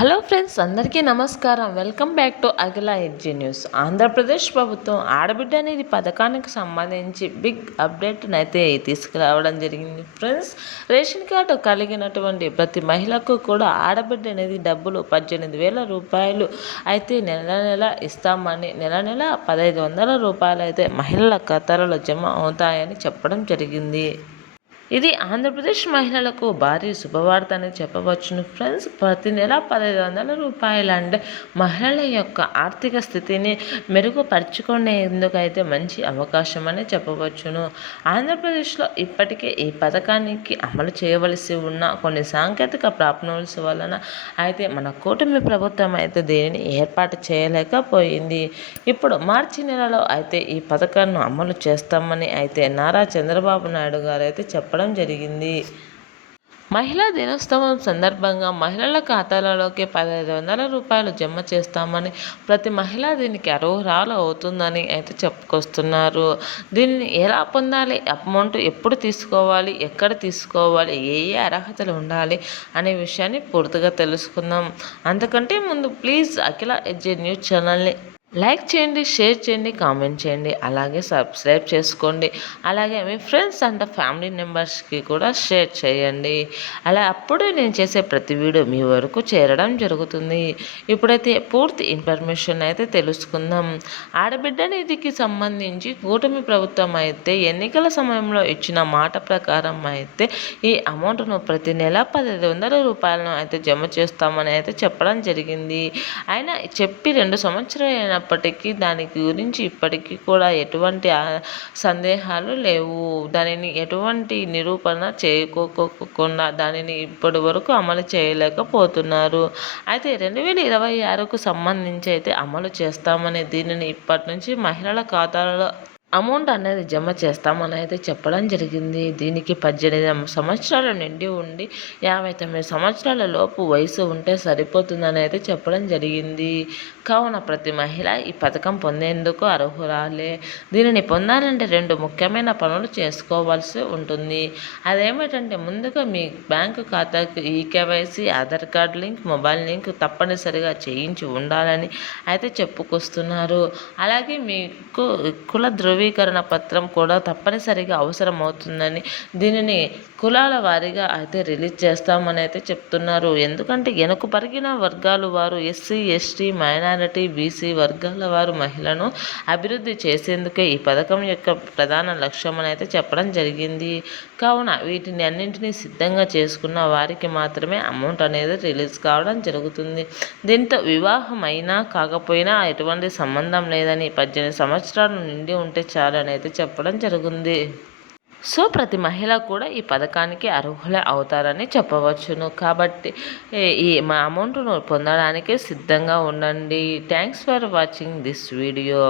Hello friends, అందరికీ నమస్కారం. Welcome back to Akhila edgy news. Andhra Pradesh ప్రభుత్వం ఆడబిడ్డ అనేది పథకానికి సంబంధించి బిగ్ అప్డేట్ అయితే తీసుకురావడం జరిగింది. ఫ్రెండ్స్, రేషన్ కార్డు కలిగినటువంటి ప్రతి మహిళకు కూడా ఆడబిడ్డ అనేది డబ్బులు 18,000 రూపాయలు అయితే నెల నెల ఇస్తామని, నెల నెల 1,500 రూపాయలు అయితే మహిళల ఖాతాలలో జమ అవుతాయని చెప్పడం జరిగింది. ఇది ఆంధ్రప్రదేశ్ మహిళలకు భారీ శుభవార్త అని చెప్పవచ్చును. ఫ్రెండ్స్, ప్రతి నెల 1,500 రూపాయలు అంటే మహిళల యొక్క ఆర్థిక స్థితిని మెరుగుపరుచుకునేందుకైతే మంచి అవకాశం అని చెప్పవచ్చును. ఆంధ్రప్రదేశ్లో ఇప్పటికే ఈ పథకానికి అమలు చేయవలసి ఉన్న కొన్ని సాంకేతిక ప్రాబ్లమ్స్ వలన అయితే మన కూటమి ప్రభుత్వం అయితే దీనిని ఏర్పాటు చేయలేకపోయింది. ఇప్పుడు మార్చి నెలలో అయితే ఈ పథకాన్ని అమలు చేస్తామని అయితే నారా చంద్రబాబు నాయుడు గారు అయితే చెప్పడం జరిగింది. మహిళా దినోత్సవం సందర్భంగా మహిళల ఖాతాలలోకి 1,500 రూపాయలు జమ చేస్తామని, ప్రతి మహిళ దీనికి అర్హురాలు అవుతుందని అయితే చెప్పుకొస్తున్నారు. దీనిని ఎలా పొందాలి, అమౌంట్ ఎప్పుడు తీసుకోవాలి, ఎక్కడ తీసుకోవాలి, ఏ ఏ అర్హతలు ఉండాలి అనే విషయాన్ని పూర్తిగా తెలుసుకుందాం. అంతకంటే ముందు ప్లీజ్ అఖిల ఎడ్జీ న్యూస్ ఛానల్ని లైక్ చేయండి, షేర్ చేయండి, కామెంట్ చేయండి, అలాగే సబ్స్క్రైబ్ చేసుకోండి. అలాగే మీ ఫ్రెండ్స్ అండ్ ఫ్యామిలీ మెంబర్స్కి కూడా షేర్ చేయండి. అలా అప్పుడే నేను చేసే ప్రతి వీడియో మీ వరకు చేరడం జరుగుతుంది. ఇప్పుడైతే పూర్తి ఇన్ఫర్మేషన్ అయితే తెలుసుకుందాం. ఆడబిడ్డ నిధికి సంబంధించి కూటమి ప్రభుత్వం అయితే ఎన్నికల సమయంలో ఇచ్చిన మాట ప్రకారం అయితే ఈ అమౌంట్ను ప్రతి నెల 1,500 రూపాయలను అయితే జమ చేస్తామని అయితే చెప్పడం జరిగింది. అయినా చెప్పి 2 సంవత్సరాలు అయినప్పటికీ దాని గురించి ఇప్పటికీ కూడా ఎటువంటి సందేహాలు లేవు. దానిని ఎటువంటి నిరూపణ చేయకోకుండా దానిని ఇప్పటి వరకు అమలు చేయలేకపోతున్నారు. అయితే 2026కు సంబంధించి అయితే అమలు చేస్తామని, దీనిని ఇప్పటి నుంచి మహిళల ఖాతాలలో అమౌంట్ అనేది జమ చేస్తామని అయితే చెప్పడం జరిగింది. దీనికి 18 సంవత్సరాలు నిండి ఉండి 59 సంవత్సరాల లోపు వయసు ఉంటే సరిపోతుందని అయితే చెప్పడం జరిగింది. కావున ప్రతి మహిళ ఈ పథకం పొందేందుకు అర్హురాలే. దీనిని పొందాలంటే 2 ముఖ్యమైన పనులు చేసుకోవాల్సి ఉంటుంది. అదేమిటంటే, ముందుగా మీ బ్యాంకు ఖాతాకు eKYC, Aadhaar card link, mobile link తప్పనిసరిగా చేయించి ఉండాలని అయితే చెప్పుకొస్తున్నారు. అలాగే మీకు కుల ధృవీకరణ పత్రం కూడా తప్పనిసరిగా అవసరం అవుతుందని, దీనిని కులాల వారీగా అయితే రిలీజ్ చేస్తామని అయితే చెప్తున్నారు. ఎందుకంటే వెనుకబడిన వర్గాల వారు, ఎస్సీ, ఎస్టీ, మైనారిటీ, బీసీ వర్గాల వారు మహిళను అభివృద్ధి చేసేందుకే ఈ పథకం యొక్క ప్రధాన లక్ష్యం అని అయితే చెప్పడం జరిగింది. కావున వీటిని అన్నింటినీ సిద్ధంగా చేసుకున్న వారికి మాత్రమే అమౌంట్ అనేది రిలీజ్ కావడం జరుగుతుంది. దీంతో వివాహం అయినా కాకపోయినా ఎటువంటి సంబంధం లేదని, 18 సంవత్సరాలు నిండి ఉంటే చాలని అయితే చెప్పడం జరిగింది. సో ప్రతి మహిళ కూడా ఈ పథకానికి అర్హులే అవుతారని చెప్పవచ్చును. కాబట్టి ఈ మా అమౌంట్ను పొందడానికి సిద్ధంగా ఉండండి. Thanks for watching this video.